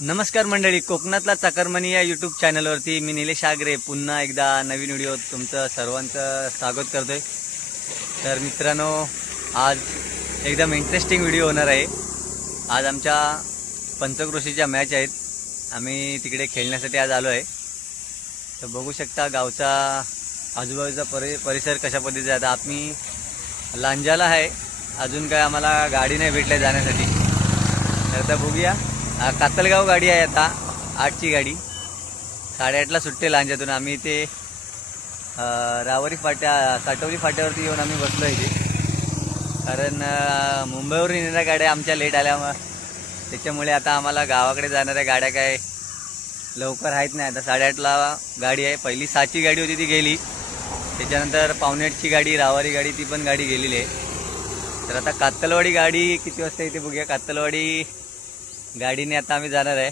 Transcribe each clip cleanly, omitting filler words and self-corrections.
नमस्कार मंडळी, कोकणातला चाकरमानी या यूट्यूब चॅनलवरती मी निलेश आगरे पुन्हा एकदा नवीन व्हिडिओ तुमचं सर्वांचं स्वागत करतोय। तर मित्रांनो, आज एकदम इंटरेस्टिंग व्हिडिओ होणार आहे। आज आमच्या पंचक्रोशीच्या मॅच आहेत, आम्ही तिकडे खेळण्यासाठी आज आलो आहे। तर बघू शकता गावचा आजूबाजूचा परिसर कशा पद्धतीचा आहे। आम्ही लांजाला आहे, अजून काय आम्हाला गाडी नाही भेटली जाण्यासाठी। तर आता बघूया, कातलगाव गाडी आहे आता 8ची गाडी, 8:30ला सुट्टे लांजातून। आम्ही ते रावरी साटवली फाट्यावरती येऊन आम्ही बसलो इथे, कारण मुंबईवरून येणाऱ्या गाड्या आमच्या लेट आल्यामुळे त्याच्यामुळे आता आम्हाला गावाकडे जाणाऱ्या गाड्या काय लवकर आहेत नाही। आता 8:30ला गाडी आहे, पहिली 6ची गाडी होती ती गेली, त्याच्यानंतर 7:45ची गाडी रावारी गाडी ती पण गाडी गेलेली आहे। तर आता कातलवाडी गाडी किती वाजता येते बघूया। कातलवाडी गाडीने आता आम्ही जाणार आहे,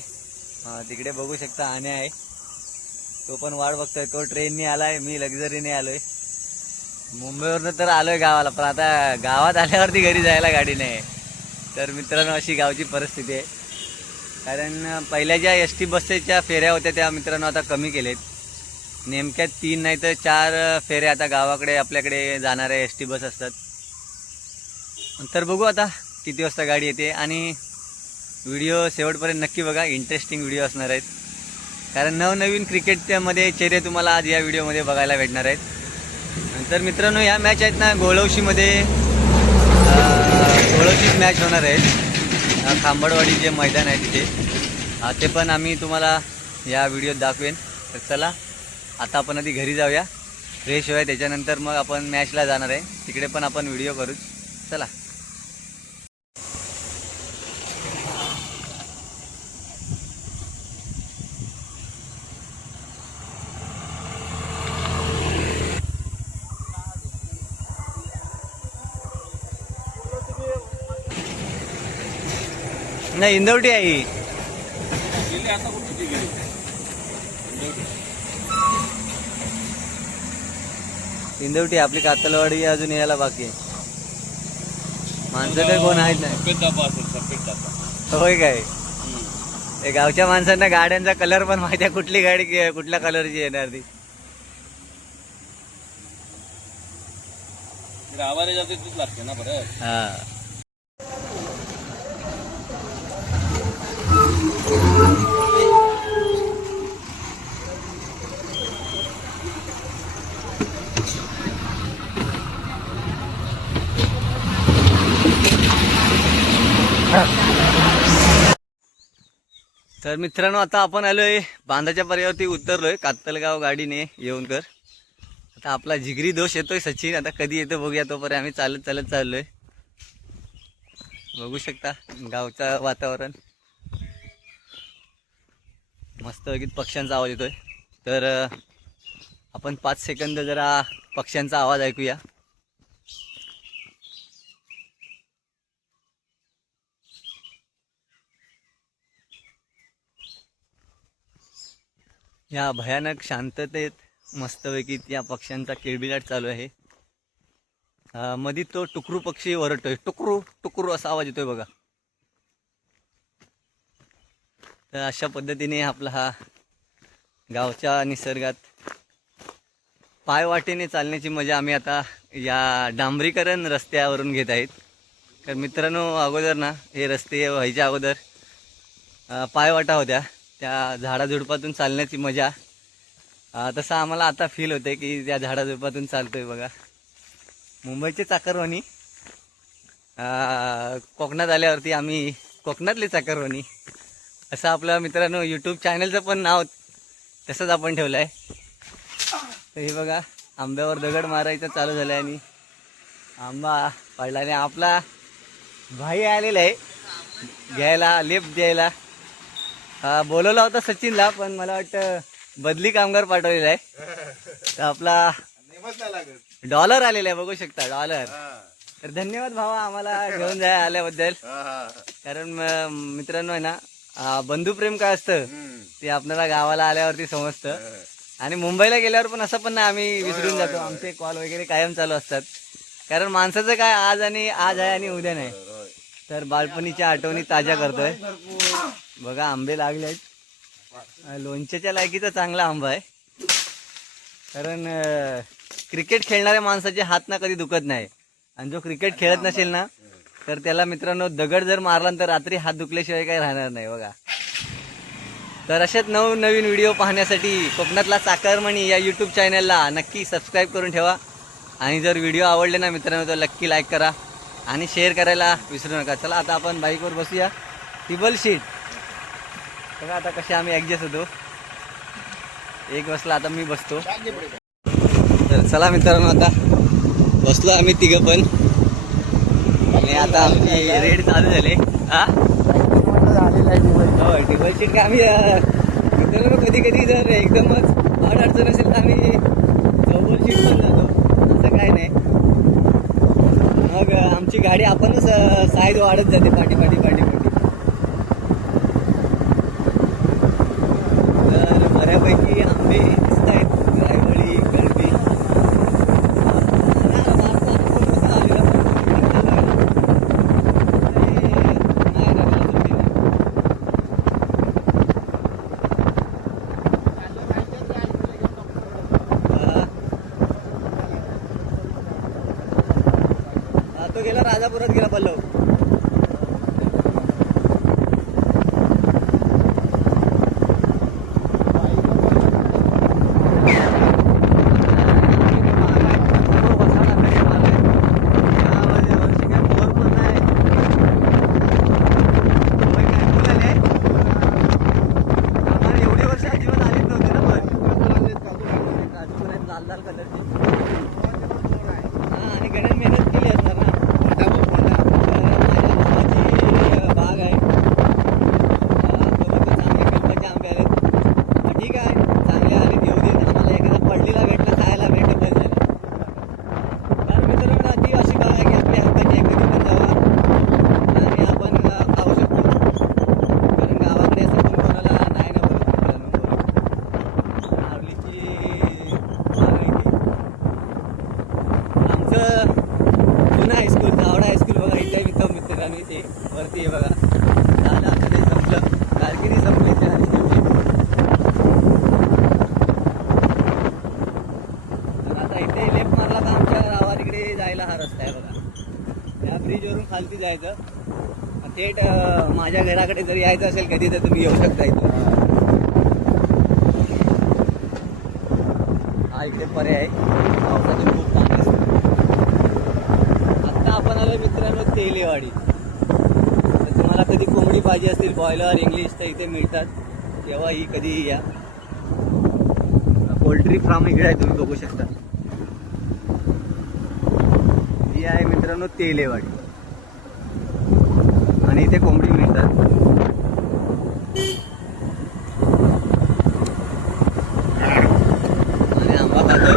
तिकडे बघू शकता आणे आहे, तो पण वाट बघतोय। तो ट्रेनने आलाय, मी लक्झरीने आलोय। मुंबईवरनं तर आलोय गावाला, पण आता गावात आल्यावरती घरी जायला गाडी नाही। तर मित्रांनो, अशी गावची परिस्थिती आहे, कारण पहिल्या ज्या ST बसच्या फेऱ्या होत्या त्या मित्रांनो आता कमी केलेत। नेमक्या 3 नाही तर 4 फेऱ्या आता गावाकडे आपल्याकडे जाणाऱ्या ST बस असतात। तर बघू आता किती वाजता गाडी येते, आणि व्हिडिओ शेवटपर्यंत नक्की बघा, इंटरेस्टिंग व्हिडिओ असणार आहेत, कारण नवनवीन क्रिकेटमध्ये चेहरे तुम्हाला आज या व्हिडिओमध्ये बघायला भेटणार आहेत। नंतर मित्रांनो, या मॅच आहेत ना गोळवशीमध्ये, गोळवशीत मॅच होणार आहेत। खांबडवाडी जे मैदान आहे तिथे, ते पण आम्ही तुम्हाला या व्हिडिओत दाखवेन। तर चला आता आपण आधी घरी जाऊया, फ्रेश होऊया, त्याच्यानंतर मग आपण मॅचला जाणार आहे, तिकडे पण आपण व्हिडिओ करू। चला। नाही, इंदवटी आहे ही। इंदवटी आपली कातलवाडी अजून यायला बाकी आहे। माणसं काय कोण आहेत नाही, होय काय? हे गावच्या माणसांना गाड्यांचा कलर पण माहिती आहे, कुठली गाडी कुठल्या कलरची येणार ती। लागते ना बरं। हा, तर मित्रांनो, आता आपण आलोय बांधाच्या पर्यावरती उतरलोय कातलगाव गाडीने येऊन कर। आता आपला जिगरी दोष येतोय सचिन, आता कधी येतो बघूया, तोपर्यंत आम्ही चालत चालत चाललोय। बघू शकता गावचं वातावरण, मस्त वगैरे पक्ष्यांचा आवाज येतोय। तर आपण 5 सेकंद जरा पक्ष्यांचा आवाज ऐकूया। या भयानक शांततेत मस्तपैकी या पक्ष्यांचा किलबिलाट चालू आहे। मध्ये तो टुकरू पक्षी ओरडतोय, टुकरू टुकरू असा आवाज येतोय बघा। तर अशा पद्धतीने आपला हा गावच्या निसर्गात पायवाटेने चालण्याची मजा आम्ही आता या डांबरीकरण रस्त्यावरून घेत आहेत। तर मित्रांनो, अगोदर ना हे रस्ते व्हायच्या अगोदर पायवाटा होत्या, त्या झाडाझुडपातून चालण्याची मजा तसं आम्हाला आता फील होते की त्या झाडाझुडपातून चालतोय बघा। मुंबईचे चाकरवानी, कोकणात आल्यावरती आम्ही कोकणातले चाकरवानी, असं आपलं मित्रांनो यूट्यूब चॅनलचं पण नाव तसंच आपण ठेवलं आहे। तर हे बघा, आंब्यावर दगड मारायचं चालू झालं आहे, आणि आंबा पडला, आणि आपला भाई आलेला आहे घ्यायला, लिफ्ट द्यायला। बोलवला होता सचिनला, पण मला वाटतं बदली कामगार पाठवलेला आहे। तर आपला डॉलर आलेला आहे, बघू शकता डॉलर। तर धन्यवाद भावा आम्हाला घेऊन जाय आल्याबद्दल, कारण मित्रांनो आहे ना, बंधुप्रेम काय असतं ते आपल्याला गावाला आल्यावरती समजतं, आणि मुंबईला गेल्यावर पण असं पण नाही आम्ही विसरून जातो, आमचे कॉल वगैरे कायम चालू असतात, कारण माणसाचं काय आज आहे आणि उद्या नाही। तर बालपणीच्या आठवणी ताज्या करतोय. बघा आंबे लागले आहेत. लोणच्याच्या लायकीचा चांगला आंबा आहे. कारण क्रिकेट खेळणाऱ्या माणसाचे हात ना कधी दुखत नाही. आणि जो क्रिकेट खेळत नसेल ना तर त्याला मित्रांनो दगड जर मारला तर रात्री हात दुखल्याशिवाय काही राहणार नाही बघा. तर असेच नवनवीन व्हिडिओ पाहण्यासाठी कोकणातला चाकरमणी या यूट्यूब चॅनलला नक्की सबस्क्राईब करून ठेवा. आणि जर व्हिडिओ आवडले ना मित्रांनो तर नक्की लाईक करा आणि शेअर करायला विसरू नका. चला आता आपण बाईकवर बसूया. टेबल शीट बघा आता कसे आम्ही ॲडजस्ट होतो. एक बसला आता मी बसतो. तर चला मित्रांनो आता बसलो आम्ही तिघं पण. आणि आता आमची रेड चालू झाले. हा हो टेबल शीट का आम्ही मित्रांनो कधी कधी जर एकदमच अडचण असेल तर आम्ही चौबल शीट पण जातो. असं काय नाही. मग आमची गाडी आपणच साईड वाढत जाते पाठी. तर बऱ्यापैकी आंबे दिसत आहेत. रायवळी गळबी तो गेला राजापुरात गेला पल्लव. आणि गणन मेहनत केली असणार ना. बाग आहे. चांगले आंबे आले. ठीक आहे चांगले आले येऊ दे. आम्हाला एखादा पडलेला भेटला खायला भेटत बस झालं. तर मित्रांनो ती अशी बाग आहे की आपल्या हक्काची कधी पण जावा आणि आपण खाऊ शकतो. कारण गावाकडे असं कोण कोणाला नाही ना बोलत मित्रांनो. नारळीची आमचं जुनं हायस्कूल जावडा हायस्कूल बघा इथे इथं मित्रांनो इथे वरती आहे बघा. झालं आता ते संपलं. कारकिर्दी संपली त्या हायस्कूलची. तर आता इथे लेफ्ट मारला तर आमच्या गावात इकडे जायला हा रस्ता आहे बघा. या ब्रिजवरून खालती जायचं. थेट माझ्या घराकडे जर यायचं असेल कधी तर तुम्ही येऊ शकता इथून. हा इकडे पर्याय आहे. पावसाचे खूप पाणी असतं. आत्ता आपण आलो मित्रांनो तेलेवाडी. तर तुम्हाला कधी कोंबडी पाहिजे असतील बॉयलर इंग्लिश तर इथे मिळतात. केव्हाही कधीही या. पोल्ट्री फार्म इकडे आहे तुम्ही बघू शकता. ही आहे मित्रांनो तेलेवाडी आणि इथे कोंबडी मिळतात. आणि आंबा खातोय.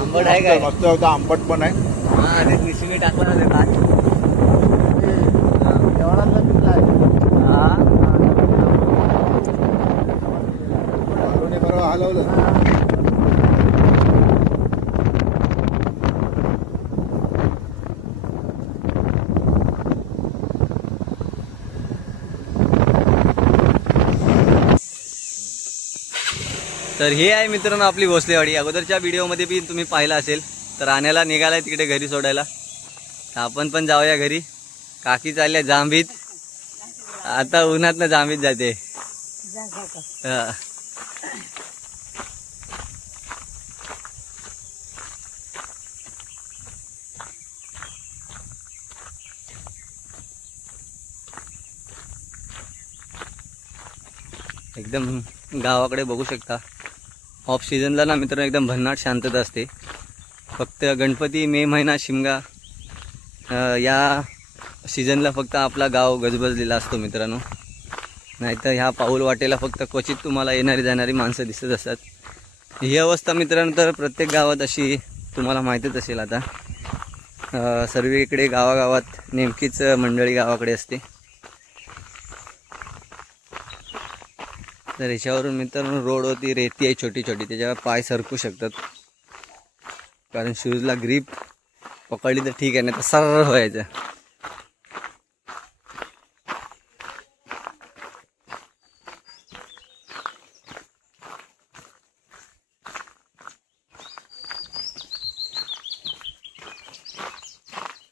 आंबट आहे काय? मस्त होता. आंबट पण आहे. हा ते निशिंगी टाकला ना ते भात. हा बरोबर हलवलं. तर हे आहे मित्रांनो आपली भोसलेवाडी. अगोदरच्या व्हिडिओमध्ये बी तुम्ही पाहिलं असेल. तर आण्याला निघालाय तिकडे घरी सोडायला. तर आपण पण जाऊया घरी. काकी चालल्या जांभीत. आता उन्हातनं जांभीत जाते. एकदम गावाकडे बघू शकता. ऑफ सीझनला ना मित्रांनो एकदम भन्नाट शांतता असते. फक्त गणपती मे महिना शिमगा या सीझनला फक्त आपला गाव गजबजलेला असतो मित्रांनो. नाहीतर ह्या पाऊल वाटेला फक्त क्वचित तुम्हाला येणारी जाणारी माणसं दिसत असतात. ही अवस्था मित्रांनो तर प्रत्येक गावात अशी तुम्हाला माहीतच असेल. आता सर्वीकडे गावागावात नेमकीच मंडळी गावाकडे असते. तर ह्याच्यावरून मित्रांनो रोडवरती रेती आहे छोटी छोटी. त्याच्यावर पाय सरकू शकतात कारण शूजला ग्रीप पकडली तर ठीक आहे, नाही तर सरळ व्हायचं.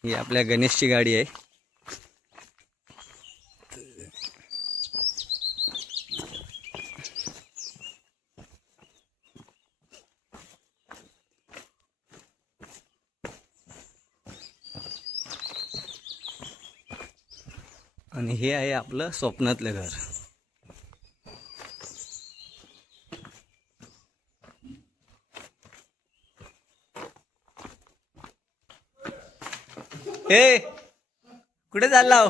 ही आपल्या गणेशची गाडी आहे. आणि हे आहे आपलं स्वप्नातलं घर. हे कुठे चालला हो?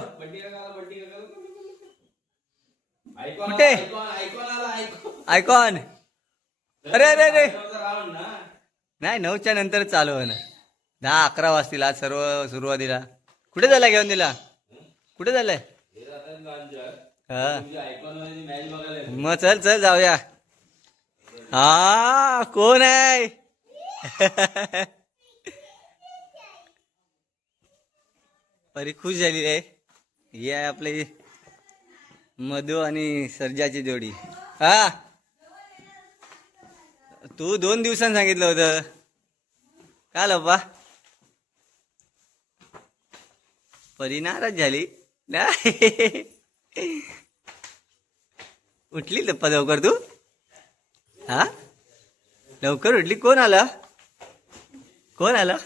कुठे आयकॉन? अरे अरे अरे नाही, 9च्या नंतर चालू होणार. 10-11 वाजतील आज सर्व सुरुवातीला. कुठे झाला घेऊन दिला? कुठे झालंय? हा मग चल चल जाऊया. हा कोण आहे? परी खुश झाली रे. ही आहे आपली मधु आणि सर्जाची जोडी. हा तू 2 दिवसांनी सांगितलं होतं का लप्पा? परी नाराज झाली. नाही उठली लप्पा लवकर तू? हा लवकर उठली. कोण आला? कोण आला?